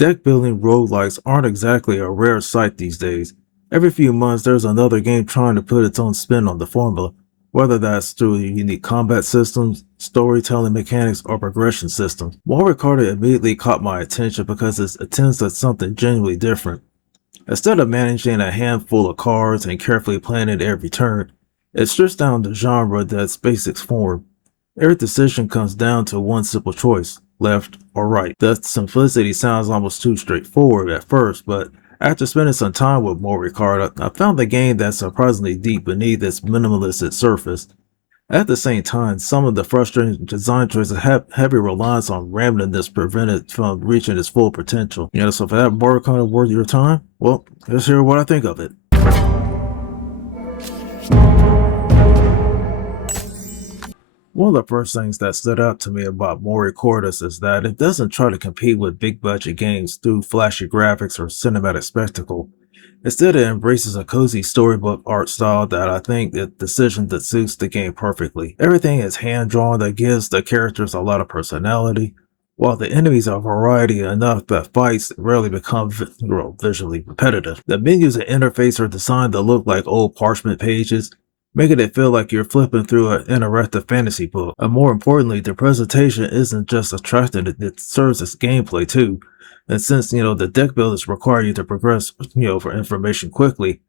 Deck building roguelikes aren't exactly a rare sight these days. Every few months, there's another game trying to put its own spin on the formula, whether that's through unique combat systems, storytelling mechanics, or progression systems. Mori Carta immediately caught my attention because it attempts at something genuinely different. Instead of managing a handful of cards and carefully planning every turn, it strips down the genre to its basic form. Every decision comes down to one simple choice, left or right. That simplicity sounds almost too straightforward at first, but after spending some time with Mori Carta, I found the game that's surprisingly deep beneath its minimalistic surface. At the same time, some of the frustrating design choices have heavy reliance on randomness prevent it from reaching its full potential. So for that Mori Carta worth your time, well, let's hear what I think of it. One of the first things that stood out to me about Mori Cordis is that it doesn't try to compete with big budget games through flashy graphics or cinematic spectacle. Instead, it embraces a cozy storybook art style that I think is a decision that suits the game perfectly. Everything is hand drawn that gives the characters a lot of personality, while the enemies are variety enough that fights rarely become visually repetitive. The menus and interface are designed to look like old parchment pages, making it feel like you're flipping through an interactive fantasy book. And more importantly, the presentation isn't just attractive, it serves as gameplay too. And since, the deck builders require you to progress, for information quickly,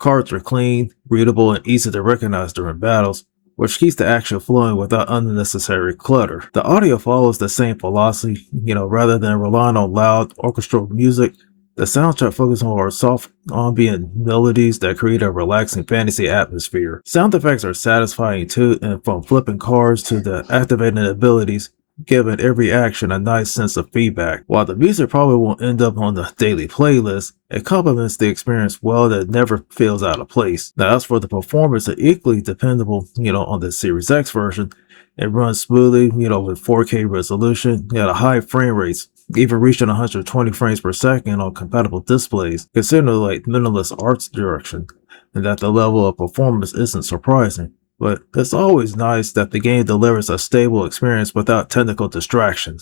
cards are clean, readable, and easy to recognize during battles, which keeps the action flowing without unnecessary clutter. The audio follows the same philosophy, rather than relying on loud orchestral music. The soundtrack focuses on more soft ambient melodies that create a relaxing fantasy atmosphere. Sound effects are satisfying too, and from flipping cards to the activating abilities, giving every action a nice sense of feedback. While the music probably won't end up on the daily playlist, it complements the experience well that never feels out of place. Now, as for the performance, it's equally dependable, on the Series X version. It runs smoothly, with 4K resolution at a high frame rates, even reaching 120 frames per second on compatible displays, considering like minimalist arts direction, and that the level of performance isn't surprising. But it's always nice that the game delivers a stable experience without technical distractions.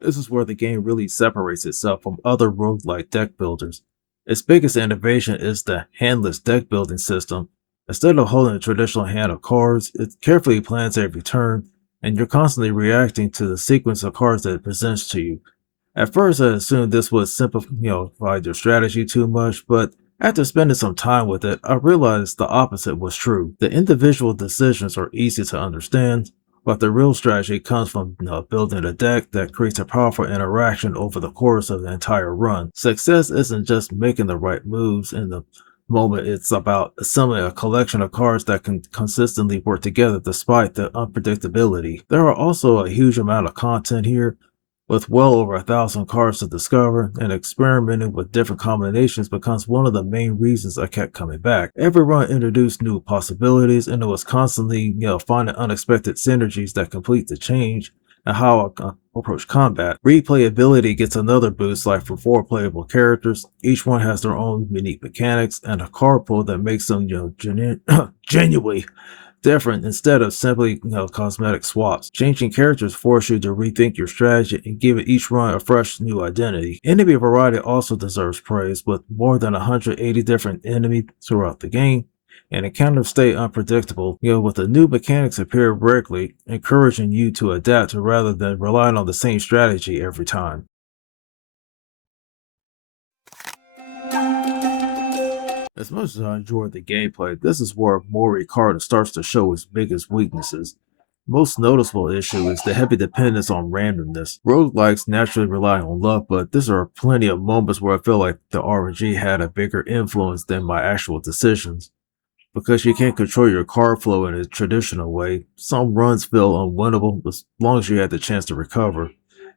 This is where the game really separates itself from other roguelike deck builders. Its biggest innovation is the handless deck building system. Instead of holding a traditional hand of cards, it carefully plans every turn, and you're constantly reacting to the sequence of cards that it presents to you. At first, I assumed this would simplify your strategy too much, but after spending some time with it, I realized the opposite was true. The individual decisions are easy to understand, but the real strategy comes from building a deck that creates a powerful interaction over the course of the entire run. Success isn't just making the right moves in the moment, it's about assembling a collection of cards that can consistently work together despite the unpredictability. There are also a huge amount of content here, with well over 1,000 cards to discover, and experimenting with different combinations becomes one of the main reasons I kept coming back. Every run introduced new possibilities, and it was constantly, finding unexpected synergies that complete the change and how I approach combat. Replayability gets another boost, like for 4 playable characters. Each one has their own unique mechanics and a card pool that makes them, genuinely different instead of simply cosmetic swaps. Changing characters force you to rethink your strategy and give each run a fresh new identity. Enemy variety also deserves praise, with more than 180 different enemies throughout the game, and encounters stay unpredictable, with the new mechanics appear regularly, encouraging you to adapt rather than relying on the same strategy every time. As much as I enjoyed the gameplay, this is where Mori Carta starts to show its biggest weaknesses. Most noticeable issue is the heavy dependence on randomness. Roguelikes naturally rely on luck, but there are plenty of moments where I feel like the RNG had a bigger influence than my actual decisions. Because you can't control your card flow in a traditional way, some runs feel unwinnable as long as you had the chance to recover,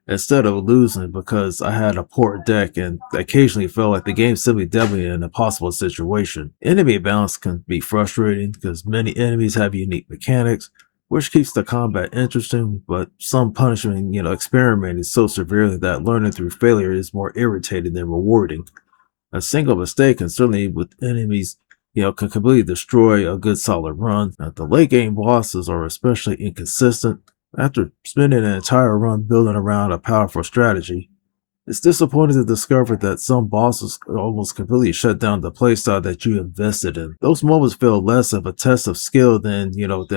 instead of losing because I had a poor deck and occasionally felt like the game simply dealt me in an impossible situation. Enemy balance can be frustrating because many enemies have unique mechanics, which keeps the combat interesting, but some punishment, experimenting so severely that learning through failure is more irritating than rewarding. A single mistake can certainly with enemies, can completely destroy a good solid run. Now, the late game bosses are especially inconsistent, After spending an entire run building around a powerful strategy, it's disappointing to discover that some bosses almost completely shut down the playstyle that you invested in. Those moments feel less of a test of skill than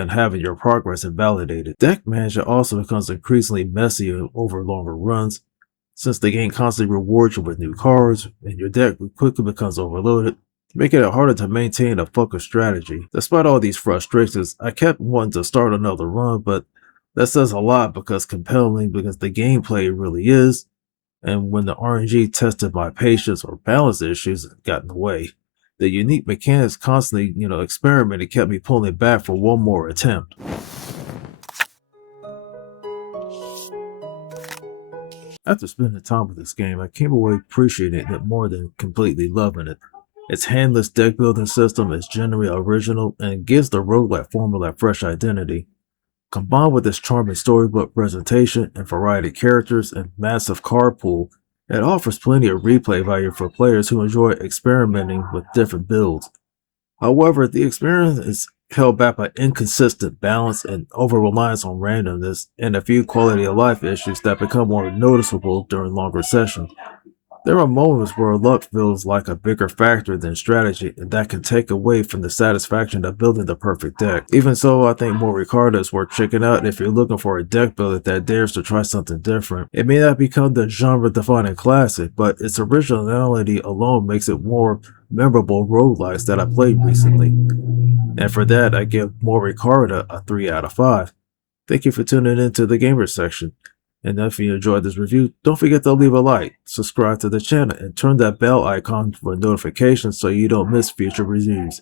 having your progress invalidated. Deck management also becomes increasingly messy over longer runs, since the game constantly rewards you with new cards, and your deck quickly becomes overloaded, making it harder to maintain a focused strategy. Despite all these frustrations, I kept wanting to start another run, but that says a lot because the gameplay really is, and when the RNG tested my patience or balance issues got in the way. The unique mechanics constantly experimenting kept me pulling back for one more attempt. After spending time with this game, I came away appreciating it more than completely loving it. Its handless deck building system is genuinely original and gives the roguelike formula a fresh identity. Combined with its charming storybook presentation and variety of characters and massive card pool, it offers plenty of replay value for players who enjoy experimenting with different builds. However, the experience is held back by inconsistent balance and over reliance on randomness and a few quality of life issues that become more noticeable during longer sessions. There are moments where luck feels like a bigger factor than strategy, and that can take away from the satisfaction of building the perfect deck. Even so, I think Mori Carta is worth checking out if you're looking for a deck builder that dares to try something different. It may not become the genre-defining classic, but its originality alone makes it more memorable roguelikes that I played recently. And for that, I give Mori Carta a 3 out of 5. Thank you for tuning into the Gamer section. And if you enjoyed this review, don't forget to leave a like, subscribe to the channel, and turn that bell icon for notifications so you don't miss future reviews.